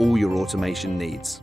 all your automation needs.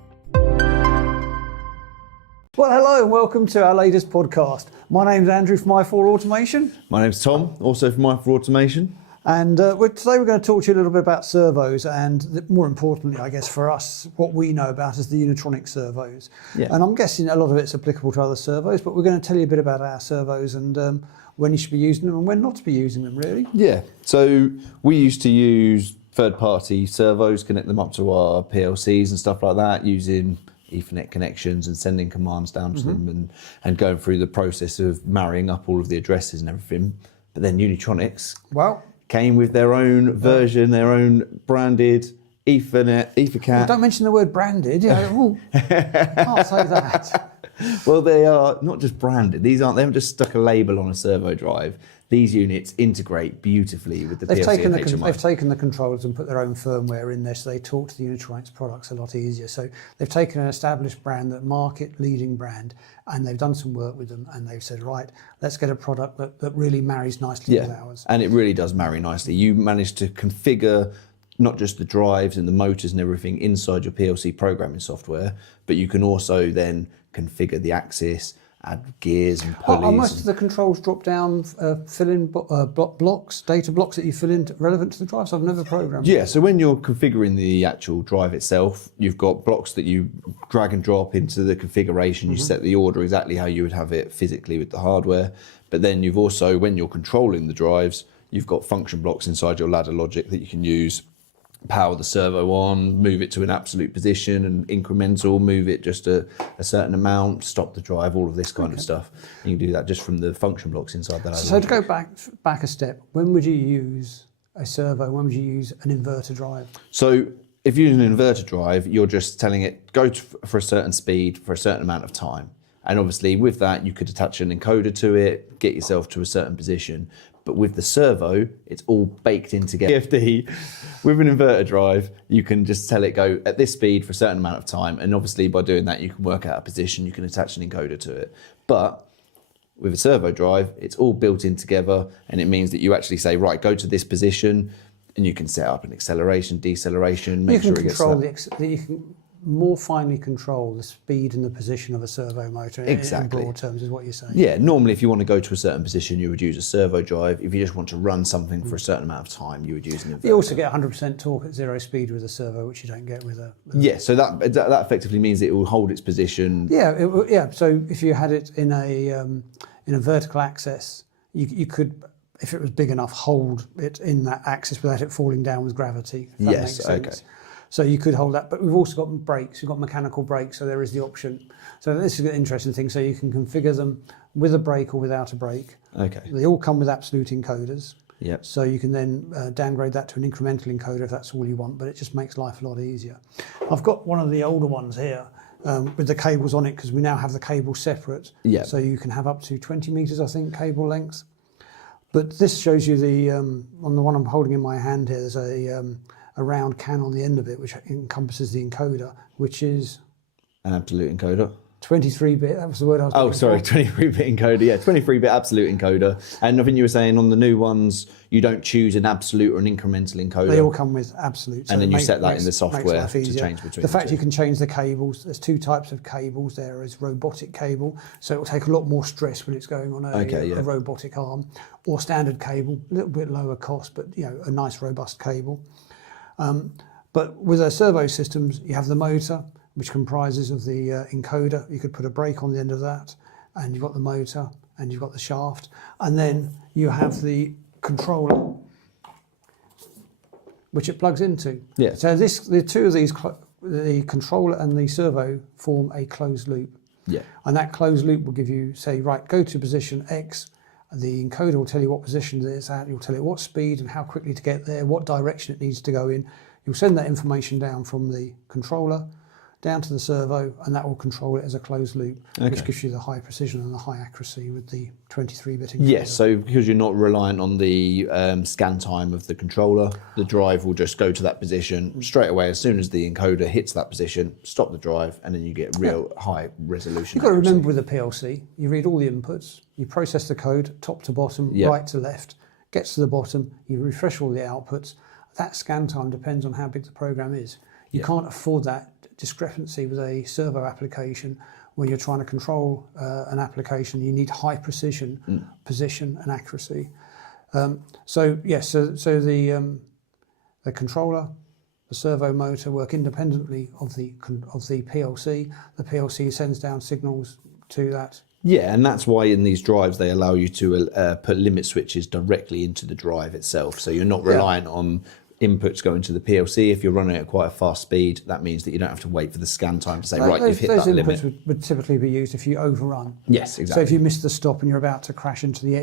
Well, hello and welcome to our latest podcast. My name's Andrew from i4 Automation. My name's Tom, also from i4 Automation. And today we're going to talk to you a little bit about servos and more importantly, I guess for us, what we know about is the Unitronics servos. Yeah. And I'm guessing a lot of it's applicable to other servos, but we're going to tell you a bit about our servos and when you should be using them and when not to be using them, really. Yeah, so we used to use third-party servos, connect them up to our PLCs and stuff like that, using Ethernet connections and sending commands down to them and going through the process of marrying up all of the addresses and everything. But then Unitronics came with their own version, their own branded EtherCAT. Well, don't mention the word branded. Can't say that. Well, they are not just branded. They haven't just stuck a label on a servo drive. These units integrate beautifully with the PLC and HMI. They've taken the controllers and put their own firmware in there, so they talk to the Unitronics products a lot easier. So they've taken an established brand, that market-leading brand, and they've done some work with them, and they've said, right, let's get a product that really marries nicely with ours. And it really does marry nicely. You manage to configure not just the drives and the motors and everything inside your PLC programming software, but you can also then configure the axis, add gears and pulleys. Are most of the controls drop down, fill-in blocks, data blocks that you fill in relevant to the drives? I've never programmed. Yeah, so when you're configuring the actual drive itself, you've got blocks that you drag and drop into the configuration. You set the order exactly how you would have it physically with the hardware. But then you've also, when you're controlling the drives, you've got function blocks inside your ladder logic that you can use. Power the servo on, move it to an absolute position, and incremental, move it just a certain amount, stop the drive, all of this kind of stuff. And you can do that just from the function blocks inside that. So to go back a step, when would you use a servo? When would you use an inverter drive? So if you're using an inverter drive, you're just telling it go for a certain speed for a certain amount of time. And obviously with that, you could attach an encoder to it, get yourself to a certain position. But with the servo, it's all baked in together. PFD, with an inverter drive, you can just tell it go at this speed for a certain amount of time. And obviously by doing that, you can work out a position, you can attach an encoder to it. But with a servo drive, it's all built in together. And it means that you actually say, right, go to this position, and you can set up an acceleration, deceleration, make sure it gets that. You can more finely control the speed and the position of a servo motor. Exactly. In broad terms is what you're saying. Yeah, normally if you want to go to a certain position, you would use a servo drive. If you just want to run something for a certain amount of time, you would use an inverter. You also get 100% torque at zero speed with a servo, which you don't get with a... Yeah, so that effectively means it will hold its position. Yeah, so if you had it in a vertical axis, you could, if it was big enough, hold it in that axis without it falling down with gravity. If that makes sense. Okay. So you could hold that, but we've also got brakes. We've got mechanical brakes, so there is the option. So this is an interesting thing. So you can configure them with a brake or without a brake. Okay. They all come with absolute encoders. Yep. So you can then downgrade that to an incremental encoder if that's all you want, but it just makes life a lot easier. I've got one of the older ones here with the cables on it because we now have the cable separate. Yeah. So you can have up to 20 meters, I think, cable length. But this shows you the, on the one I'm holding in my hand here, there's a round can on the end of it, which encompasses the encoder, which is... An absolute encoder. 23-bit, that was the word I was looking for. 23-bit encoder, yeah, 23-bit absolute encoder. And I think you were saying on the new ones, you don't choose an absolute or an incremental encoder. They all come with absolute. So and then you set that in the software to change between the fact you can change the cables, there's two types of cables. There is robotic cable, so it will take a lot more stress when it's going on a robotic arm, or standard cable, a little bit lower cost, but a nice robust cable. But with our servo systems, you have the motor, which comprises of the encoder. You could put a brake on the end of that, and you've got the motor, and you've got the shaft, and then you have the controller, which it plugs into. Yeah. So the two of these, the controller and the servo, form a closed loop. Yeah. And that closed loop will give you, say, right, go to position X. The encoder will tell you what position it's at. You'll tell it what speed and how quickly to get there, what direction it needs to go in. You'll send that information down from the controller down to the servo, and that will control it as a closed loop, which gives you the high precision and the high accuracy with the 23-bit encoder. Yes, so because you're not reliant on the scan time of the controller, the drive will just go to that position straight away. As soon as the encoder hits that position, stop the drive, and then you get real high resolution. You've got to remember with a PLC, you read all the inputs, you process the code top to bottom, right to left, gets to the bottom, you refresh all the outputs. That scan time depends on how big the program is. You can't afford that discrepancy with a servo application. When you're trying to control an application, you need high precision, position and accuracy. So the controller, the servo motor work independently of the PLC. The PLC sends down signals to that. Yeah, and that's why in these drives they allow you to put limit switches directly into the drive itself. So you're not reliant on inputs going to the PLC. If you're running at quite a fast speed, that means that you don't have to wait for the scan time to say, right, you've hit that limit. Those inputs would typically be used if you overrun. Yes, exactly. So if you miss the stop and you're about to crash into the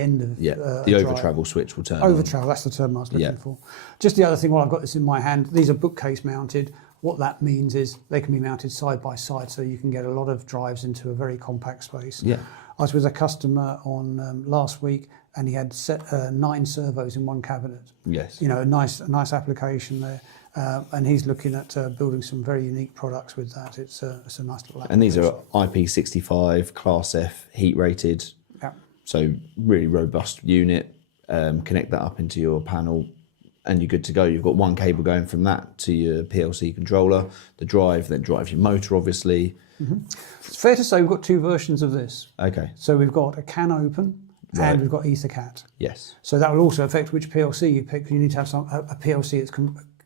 end of the over travel switch will turn over travel, that's the term I was looking for. Just the other thing, while I've got this in my hand, these are bookcase mounted. What that means is they can be mounted side by side, so you can get a lot of drives into a very compact space. Yeah. I was with a customer on last week, and he had 9 servos in one cabinet. Yes. You know, a nice application there, and he's looking at building some very unique products with that. It's a nice little application. And these are IP65 Class F heat rated. Yeah. So really robust unit. Connect that up into your panel, and you're good to go. You've got one cable going from that to your PLC controller, the drive, then drives your motor, obviously. It's fair to say we've got 2 versions of this. Okay. So we've got a CANopen and we've got EtherCAT. Yes. So that will also affect which PLC you pick. You need to have a PLC that's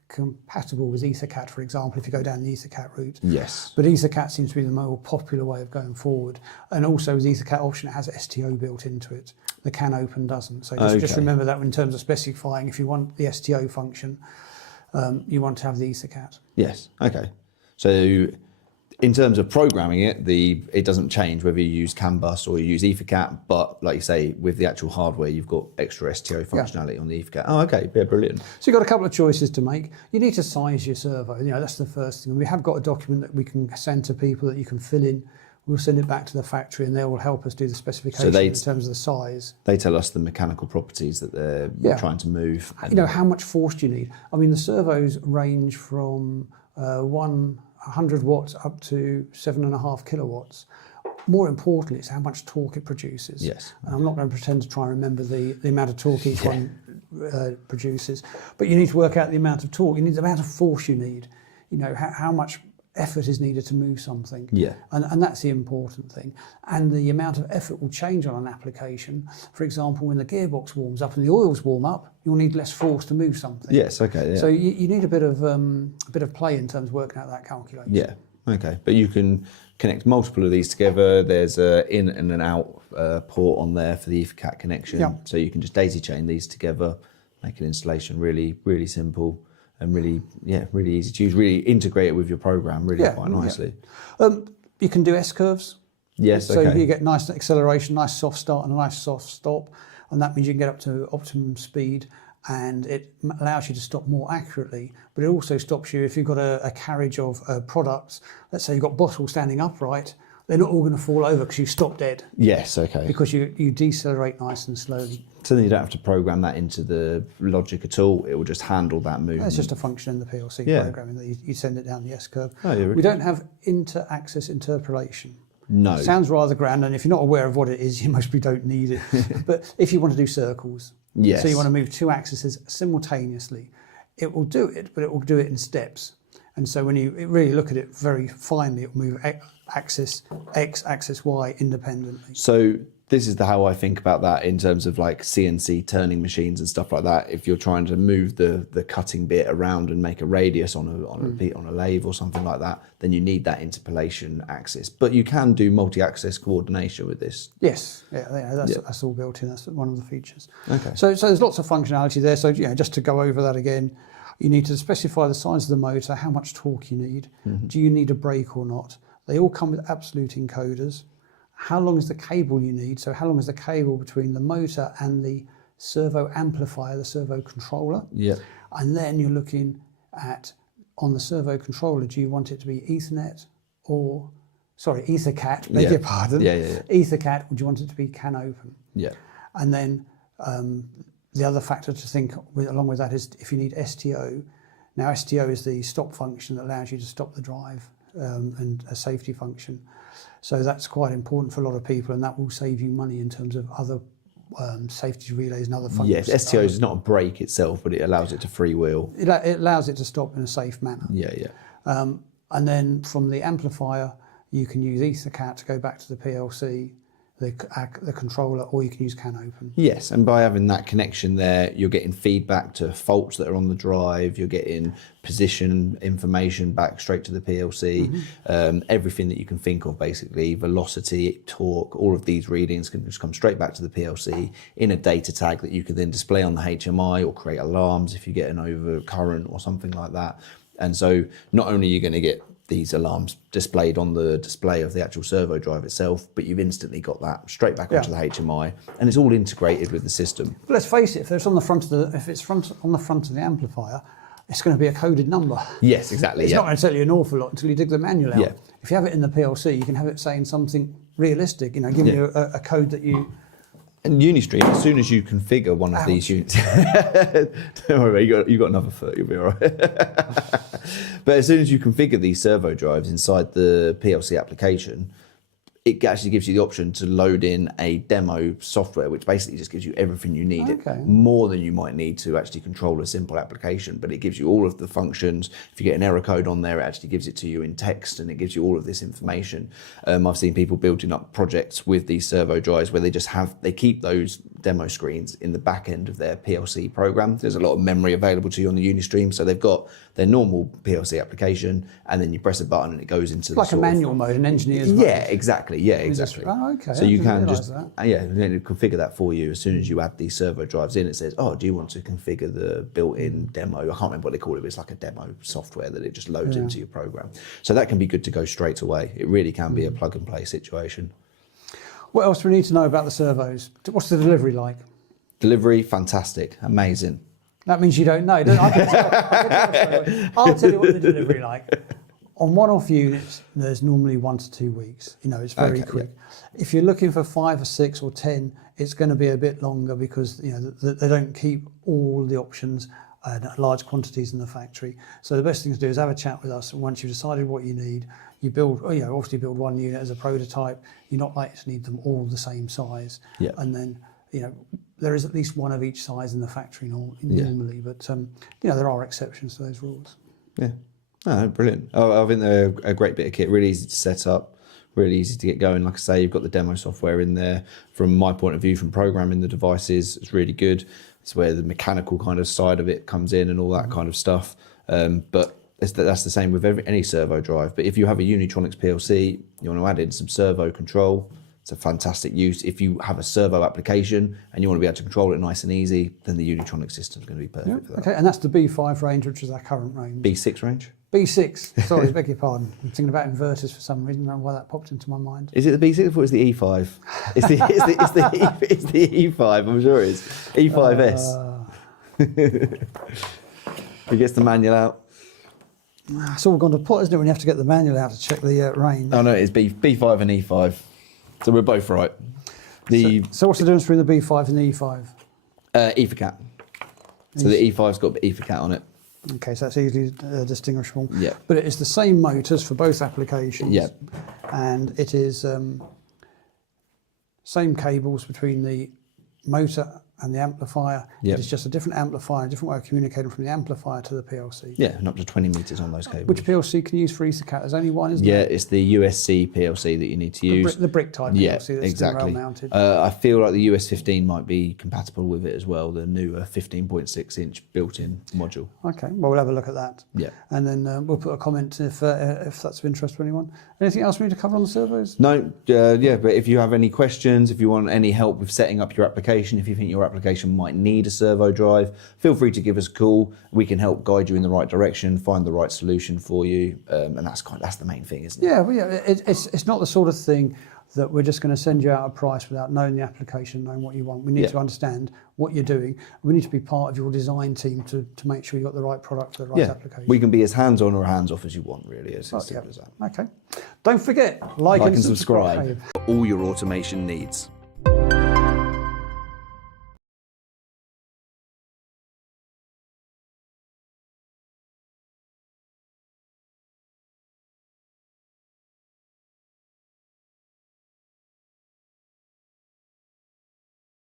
compatible with EtherCAT, for example, if you go down the EtherCAT route. Yes. But EtherCAT seems to be the more popular way of going forward. And also with the EtherCAT option, it has STO built into it. The CANopen doesn't. So just remember that in terms of specifying, if you want the STO function, you want to have the EtherCAT. Yes. Okay. So in terms of programming it doesn't change whether you use CAN bus or you use EtherCAT, but like you say, with the actual hardware, you've got extra STO functionality on the EtherCAT. Oh, okay, yeah, brilliant. So you've got a couple of choices to make. You need to size your servo. You know, that's the first thing. We have got a document that we can send to people that you can fill in. We'll send it back to the factory, and they will help us do the specification in terms of the size. They tell us the mechanical properties that they're trying to move. You know, how much force do you need? I mean, the servos range from 100 watts up to 7.5 kilowatts. More importantly, it's how much torque it produces. Yes. And I'm not going to pretend to try and remember the amount of torque each one produces, but you need to work out the amount of torque. You need the amount of force you need. You know, how much effort is needed to move something. Yeah. And that's the important thing. And the amount of effort will change on an application. For example, when the gearbox warms up and the oils warm up, you'll need less force to move something. Yes, okay. Yeah. So you need a bit of play in terms of working out that calculation. Yeah, okay. But you can connect multiple of these together. There's a in and an out port on there for the EtherCAT connection. Yeah. So you can just daisy chain these together, make an installation really, really simple. And really easy to use, really integrate it with your program quite nicely. Yeah. You can do S-curves. Yes, so okay. you get nice acceleration, nice soft start and a nice soft stop, and that means you can get up to optimum speed, and it allows you to stop more accurately, but it also stops you if you've got a carriage of products. Let's say you've got bottles standing upright, they're not all going to fall over because you stop dead. Yes, okay. Because you decelerate nice and slowly. So then you don't have to program that into the logic at all. It will just handle that movement. That's just a function in the PLC programming that you send it down the S-curve. Oh, yeah, really? We don't have inter-axis interpolation. No. Sounds rather grand, and if you're not aware of what it is, you mostly don't need it. But if you want to do circles, yes. So you want to move 2 axes simultaneously, it will do it, but it will do it in steps. And so when you really look at it very finely, it will move axis X, axis Y independently. So this is how I think about that in terms of like CNC turning machines and stuff like that. If you're trying to move the cutting bit around and make a radius on a lathe or something like that, then you need that interpolation axis. But you can do multi-axis coordination with this. Yes, that's all built in. That's one of the features. Okay. So there's lots of functionality there. So just to go over that again, you need to specify the size of the motor, how much torque you need. Mm-hmm. Do you need a brake or not? They all come with absolute encoders. How long is the cable you need? So how long is the cable between the motor and the servo amplifier, the servo controller? Yeah. And then you're looking at, on the servo controller, do you want it to be EtherCAT, beg your pardon. Yeah. EtherCAT, or do you want it to be CANopen? Yeah. And then the other factor to think along with that is if you need STO. Now STO is the stop function that allows you to stop the drive, and a safety function. So that's quite important for a lot of people, and that will save you money in terms of other safety relays and other functions. Yes, STO is not a brake itself, but it allows it to freewheel. It allows it to stop in a safe manner. Yeah, yeah. And then from the amplifier, you can use EtherCAT to go back to the PLC, the controller, or you can use CANopen. Yes, and by having that connection there, you're getting feedback to faults that are on the drive, you're getting position information back straight to the PLC, everything that you can think of basically, velocity, torque, all of these readings can just come straight back to the PLC in a data tag that you can then display on the HMI or create alarms if you get an overcurrent or something like that. And so not only are you going to get these alarms displayed on the display of the actual servo drive itself, but you've instantly got that straight back onto the HMI, and it's all integrated with the system. But let's face it, if it's on the front of the amplifier, it's going to be a coded number. Yes, exactly. It's not going to tell you an awful lot until you dig the manual out. Yeah. If you have it in the PLC, you can have it saying something realistic. Giving you a code that you. And Unistream, as soon as you configure one of these units, don't worry, you got another foot, you'll be all right. But as soon as you configure these servo drives inside the PLC application, it actually gives you the option to load in a demo software, which basically just gives you everything you need, more than you might need to actually control a simple application. But it gives you all of the functions. If you get an error code on there, it actually gives it to you in text, and it gives you all of this information. I've seen people building up projects with these servo drives where they keep those demo screens in the back end of their PLC program. There's a lot of memory available to you on the Unistream, so they've got their normal PLC application, and then you press a button and it goes into like a manual mode, an engineer's mode. Yeah, exactly. Yeah, exactly. Oh, okay. So you can just and then it configure that for you. As soon as you add these servo drives in, it says, "Oh, do you want to configure the built-in demo?" I can't remember what they call it. It's like a demo software that it just loads into your program. So that can be good to go straight away. It really can be a plug-and-play situation. What else do we need to know about the servos? What's the delivery like? Delivery, fantastic, amazing. That means you don't know. I'll tell you what the delivery like. On one-off units, there's normally 1 to 2 weeks. It's very quick. Yeah. If you're looking for 5 or 6 or 10, it's going to be a bit longer because they don't keep all the options large quantities in the factory. So the best thing to do is have a chat with us, and once you've decided what you need, you build. Obviously build one unit as a prototype. You're not likely to need them all the same size. Yeah. And then there is at least one of each size in the factory normally, but there are exceptions to those rules. Yeah. Oh, brilliant. I think they're a great bit of kit, really easy to set up, really easy to get going. Like I say, you've got the demo software in there. From my point of view, from programming the devices, it's really good. It's where the mechanical kind of side of it comes in and all that kind of stuff. But that's the same with any servo drive. But if you have a Unitronics PLC, you want to add in some servo control, it's a fantastic use. If you have a servo application and you want to be able to control it nice and easy, then the Unitronics system is going to be perfect for that. Okay, and that's the B5 range, which is our current range. B6 range? B6, sorry, beg your pardon. I'm thinking about inverters for some reason. I don't know why that popped into my mind. Is it the B6 or is it the E5? It's the E5, I'm sure it is. E5S. Who gets the manual out? It's all gone to pot, isn't it, when you have to get the manual out to check the range? Oh no, it's B5 and E5. So we're both right. So what's the difference between the B5 and the E5? EtherCAT. So the E5's got EtherCAT on it. Okay, so that's easily distinguishable. Yeah. But it is the same motors for both applications. Yeah. And it is same cables between the motor and the amplifier. Yep. It's just a different amplifier, a different way of communicating from the amplifier to the PLC. Yeah, and up to 20 metres on those cables. Which PLC can you use for EtherCAT? There's only one, isn't there? there? Yeah, it's the USC PLC that you need to use. The brick type PLC that's exactly. rail mounted. I feel like the US 15 might be compatible with it as well, the newer 15.6 inch built-in module. Okay, well, we'll have a look at that. Yeah. And then we'll put a comment if that's of interest to anyone. Anything else we need to cover on the servos? No, yeah, but if you have any questions, if you want any help with setting up your application, if you think your application might need a servo drive, feel free to give us a call. We can help guide you in the right direction, find the right solution for you, and that's the main thing, isn't it? Yeah, well, yeah. It's not the sort of thing that we're just going to send you out a price without knowing the application, knowing what you want. We need to understand what you're doing. We need to be part of your design team to make sure you've got the right product for the right application. We can be as hands-on or hands-off as you want, really. It's as simple as that. Okay. Don't forget, like and subscribe. For all your automation needs.